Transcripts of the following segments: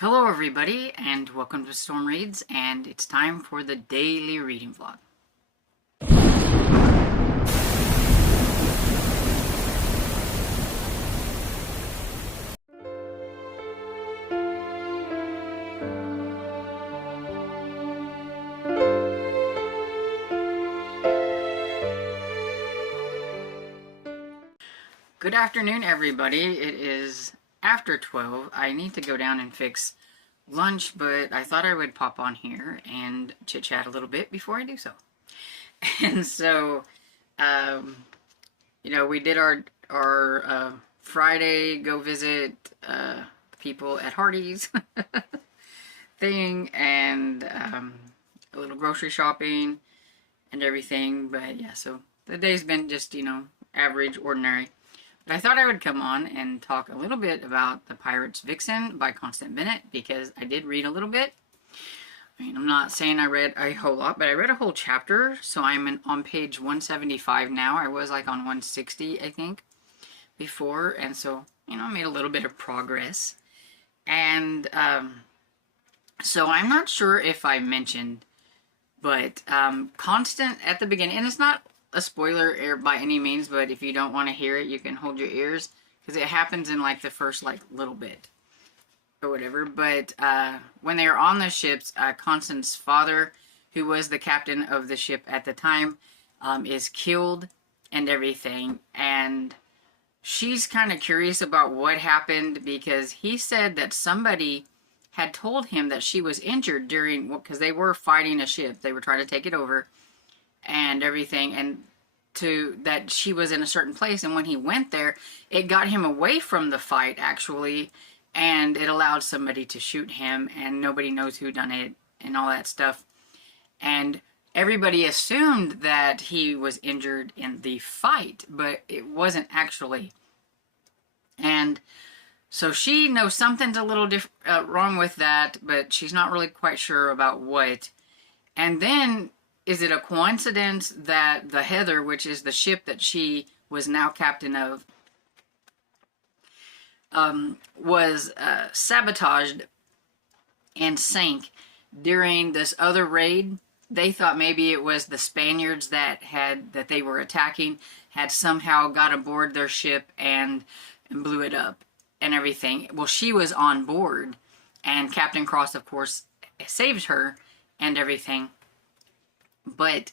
Hello everybody and welcome to Storm Reads, and it's time for the daily reading vlog. Good afternoon everybody. It is after 12. I need to go down and fix lunch, but I thought I would pop on here and chit chat a little bit before I do so. And so, we did our Friday go visit people at Hardee's thing, and a little grocery shopping and everything. But yeah, so the day's been just, average, ordinary. But I thought I would come on and talk a little bit about The Pirate's Vixen by Constance Bennett, because I did read a little bit. I mean, I'm not saying I read a whole lot, but I read a whole chapter, so I'm on page 175 now. I was like on 160, I think, before, and so, I made a little bit of progress. And so I'm not sure if I mentioned, but Constance at the beginning, and it's not a spoiler by any means, but if you don't want to hear it, you can hold your ears, because it happens in like the first little bit or whatever. But when they are on the ships, Constance's father, who was the captain of the ship at the time, is killed and everything, and she's kind of curious about what happened, because he said that somebody had told him that she was injured during, because they were fighting a ship, they were trying to take it over and everything, and that she was in a certain place, and when he went there, it got him away from the fight actually, and it allowed somebody to shoot him, and nobody knows who done it and all that stuff. And everybody assumed that he was injured in the fight, but it wasn't actually. And so she knows something's a little wrong with that, but she's not really quite sure about what. And then, is it a coincidence that the Heather, which is the ship that she was now captain of, was sabotaged and sank during this other raid? They thought maybe it was the Spaniards that they were attacking had somehow got aboard their ship and blew it up and everything. Well, she was on board, and Captain Cross, of course, saved her and everything. But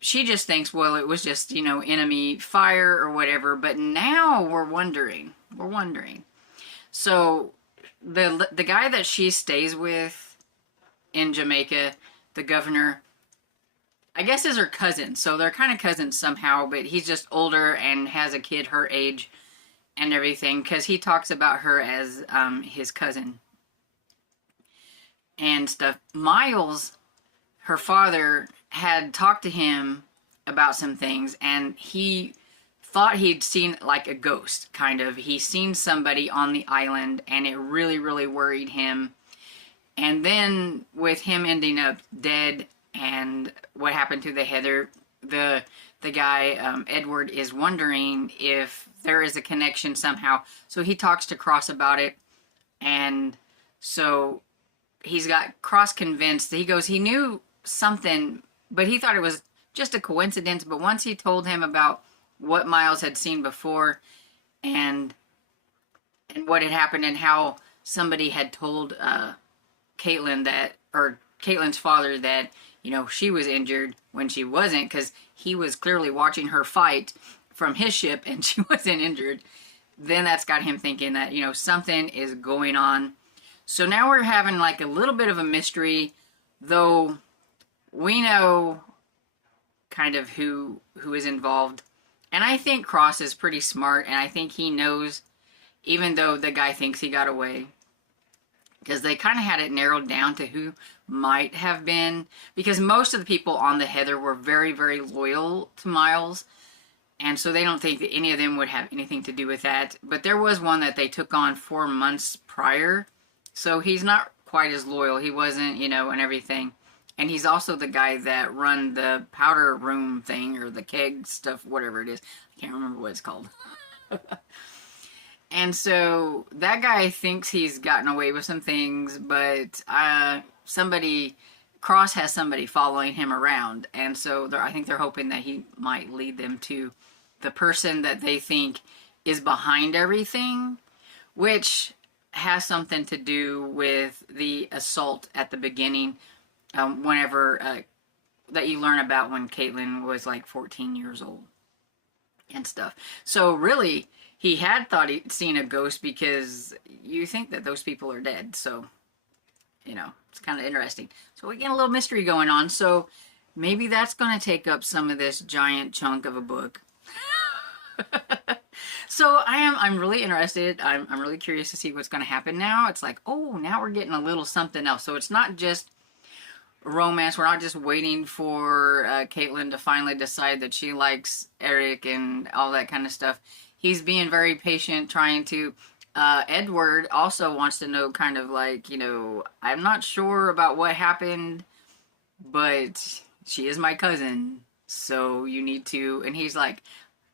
she just thinks, well, it was just, enemy fire or whatever. But now we're wondering. So the guy that she stays with in Jamaica, the governor, I guess is her cousin. So they're kind of cousins somehow, but he's just older and has a kid her age and everything, because he talks about her as his cousin and stuff. Miles, her father, had talked to him about some things, and he thought he'd seen like a ghost, kind of. He seen somebody on the island, and it really, really worried him. And then with him ending up dead and what happened to the Heather, the guy, Edward, is wondering if there is a connection somehow. So he talks to Cross about it, and so he's got Cross convinced. He goes, he knew something, but he thought it was just a coincidence. But once he told him about what Miles had seen before, and what had happened, and how somebody had told Caitlin that, or Caitlin's father, that, she was injured when she wasn't, because he was clearly watching her fight from his ship and she wasn't injured. Then that's got him thinking that, something is going on. So now we're having like a little bit of a mystery, though we know kind of who is involved. And I think Cross is pretty smart, and I think he knows, even though the guy thinks he got away, because they kind of had it narrowed down to who might have been, because most of the people on the Heather were very, very loyal to Miles, and so they don't think that any of them would have anything to do with that. But there was one that they took on 4 months prior, so he's not quite as loyal. He wasn't, and everything. And he's also the guy that run the powder room thing, or the keg stuff, whatever it is. I can't remember what it's called. And so that guy thinks he's gotten away with some things, but somebody, Cross has somebody following him around. And so I think they're hoping that he might lead them to the person that they think is behind everything, which has something to do with the assault at the beginning, whenever that you learn about when Caitlin was like 14 years old and stuff. So really, he had thought he'd seen a ghost because you think that those people are dead. So, you know, it's kind of interesting. So we get a little mystery going on. So maybe that's going to take up some of this giant chunk of a book. So I'm really interested. I'm really curious to see what's going to happen now. It's like, oh, now we're getting a little something else. So it's not just romance. We're not just waiting for Caitlin to finally decide that she likes Eric and all that kind of stuff. He's being very patient, trying to. Edward also wants to know, kind of like, you know, I'm not sure about what happened, but she is my cousin, so you need to. And he's like,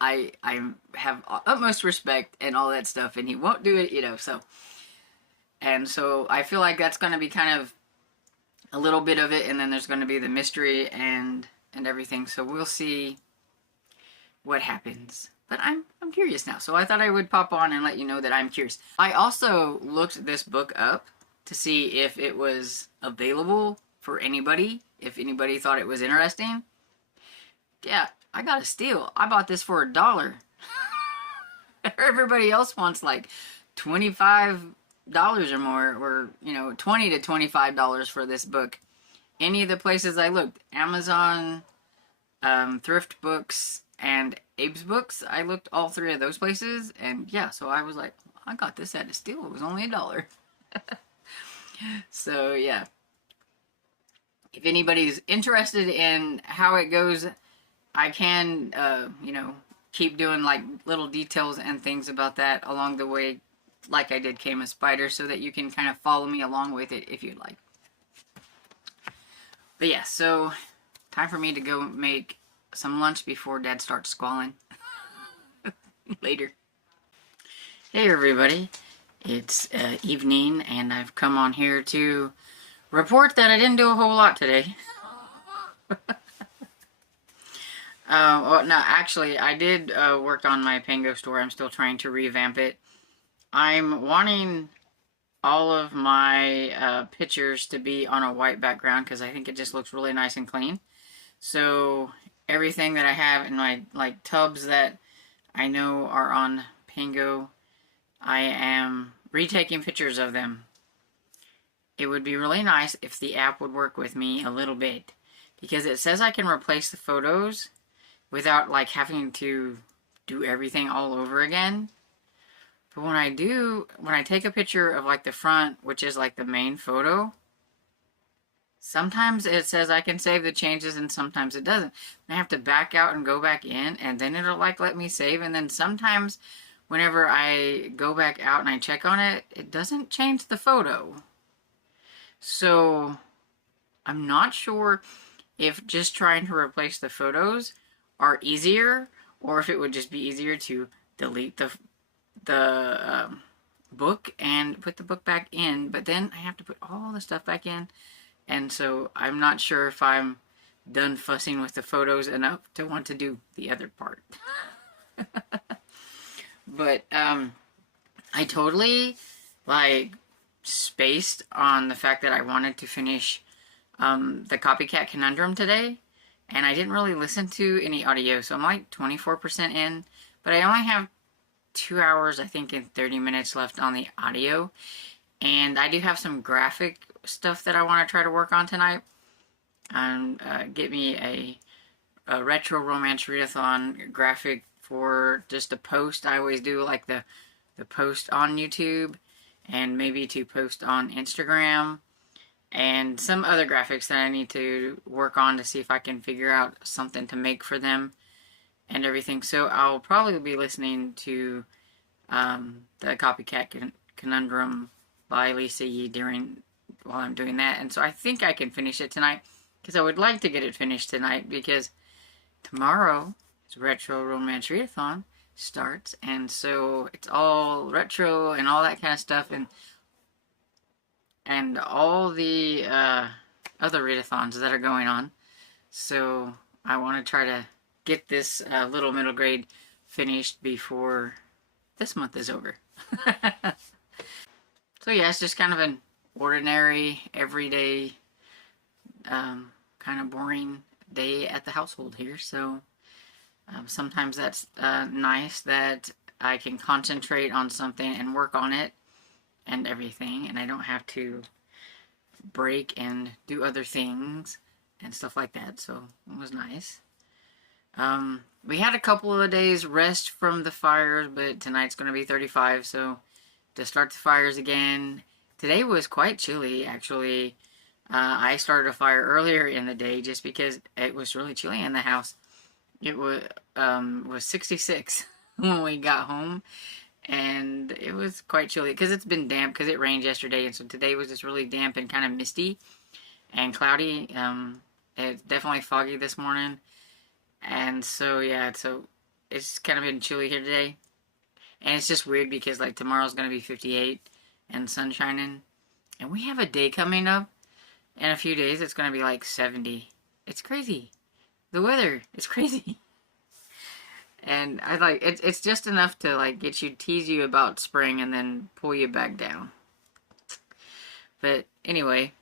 I have utmost respect and all that stuff, and he won't do it, you know. So, and so I feel like that's going to be kind of a little bit of it, and then there's going to be the mystery and everything. So we'll see what happens. But I'm curious now, so I thought I would pop on and let you know that I'm curious. I also looked this book up to see if it was available for anybody, if anybody thought it was interesting. Yeah, I got a steal. I bought this for $1. Everybody else wants like $25 or more, or, you know, $20 to $25 for this book. Any of the places I looked, Amazon, Thrift Books, and Abe's Books, I looked all three of those places, and yeah, so I was like, I got this at a steal. It was only $1. So yeah, if anybody's interested in how it goes, I can, you know, keep doing like little details and things about that along the way, like I did Came a Spider, so that you can kind of follow me along with it if you'd like. But yeah, so time for me to go make some lunch before Dad starts squalling. Later. Hey everybody, it's evening, and I've come on here to report that I didn't do a whole lot today. Well, no, actually, I did work on my Pango store. I'm still trying to revamp it. I'm wanting all of my pictures to be on a white background because I think it just looks really nice and clean. So everything that I have in my like tubs that I know are on Pango, I am retaking pictures of them. It would be really nice if the app would work with me a little bit, because it says I can replace the photos without like having to do everything all over again. But when I take a picture of like the front, which is like the main photo, sometimes it says I can save the changes and sometimes it doesn't. I have to back out and go back in, and then it'll like let me save. And then sometimes whenever I go back out and I check on it, it doesn't change the photo. So I'm not sure if just trying to replace the photos are easier, or if it would just be easier to delete the book and put the book back in, but then I have to put all the stuff back in, and so I'm not sure if I'm done fussing with the photos enough to want to do the other part. But I totally like spaced on the fact that I wanted to finish the Copycat Conundrum today, and I didn't really listen to any audio, so I'm like 24% in, but I only have 2 hours, I think, and 30 minutes left on the audio, and I do have some graphic stuff that I want to try to work on tonight. Get me a retro romance readathon graphic for just a post. I always do like the post on YouTube, and maybe to post on Instagram, and some other graphics that I need to work on to see if I can figure out something to make for them and everything. So I'll probably be listening to the Copycat Conundrum by Lisa Yee while I'm doing that. And so I think I can finish it tonight, because I would like to get it finished tonight, because tomorrow is Retro Romance Readathon, starts, and so it's all retro and all that kind of stuff, and all the other readathons that are going on. So I want to try to get this little middle grade finished before this month is over. So yeah, it's just kind of an ordinary, everyday, kind of boring day at the household here. So sometimes that's nice that I can concentrate on something and work on it and everything, and I don't have to break and do other things and stuff like that. So it was nice. We had a couple of days rest from the fires, but tonight's going to be 35, so to start the fires again. Today was quite chilly, actually. I started a fire earlier in the day just because it was really chilly in the house. It was 66 when we got home, and it was quite chilly because it's been damp because it rained yesterday, and so today was just really damp and kind of misty and cloudy. It's definitely foggy this morning, and so yeah, so it's kind of been chilly here today. And it's just weird because like tomorrow's gonna be 58 and sun shining, and we have a day coming up in a few days it's gonna be like 70. It's crazy. The weather is crazy. And I like it's just enough to like get you, tease you about spring and then pull you back down. But anyway,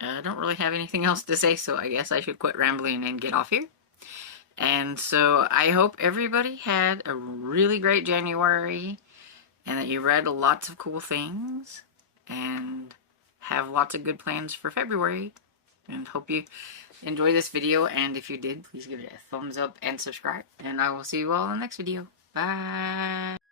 I don't really have anything else to say, so I guess I should quit rambling and get off here. And so I hope everybody had a really great January and that you read lots of cool things and have lots of good plans for February. And hope you enjoy this video, and if you did, please give it a thumbs up and subscribe. And I will see you all in the next video. Bye!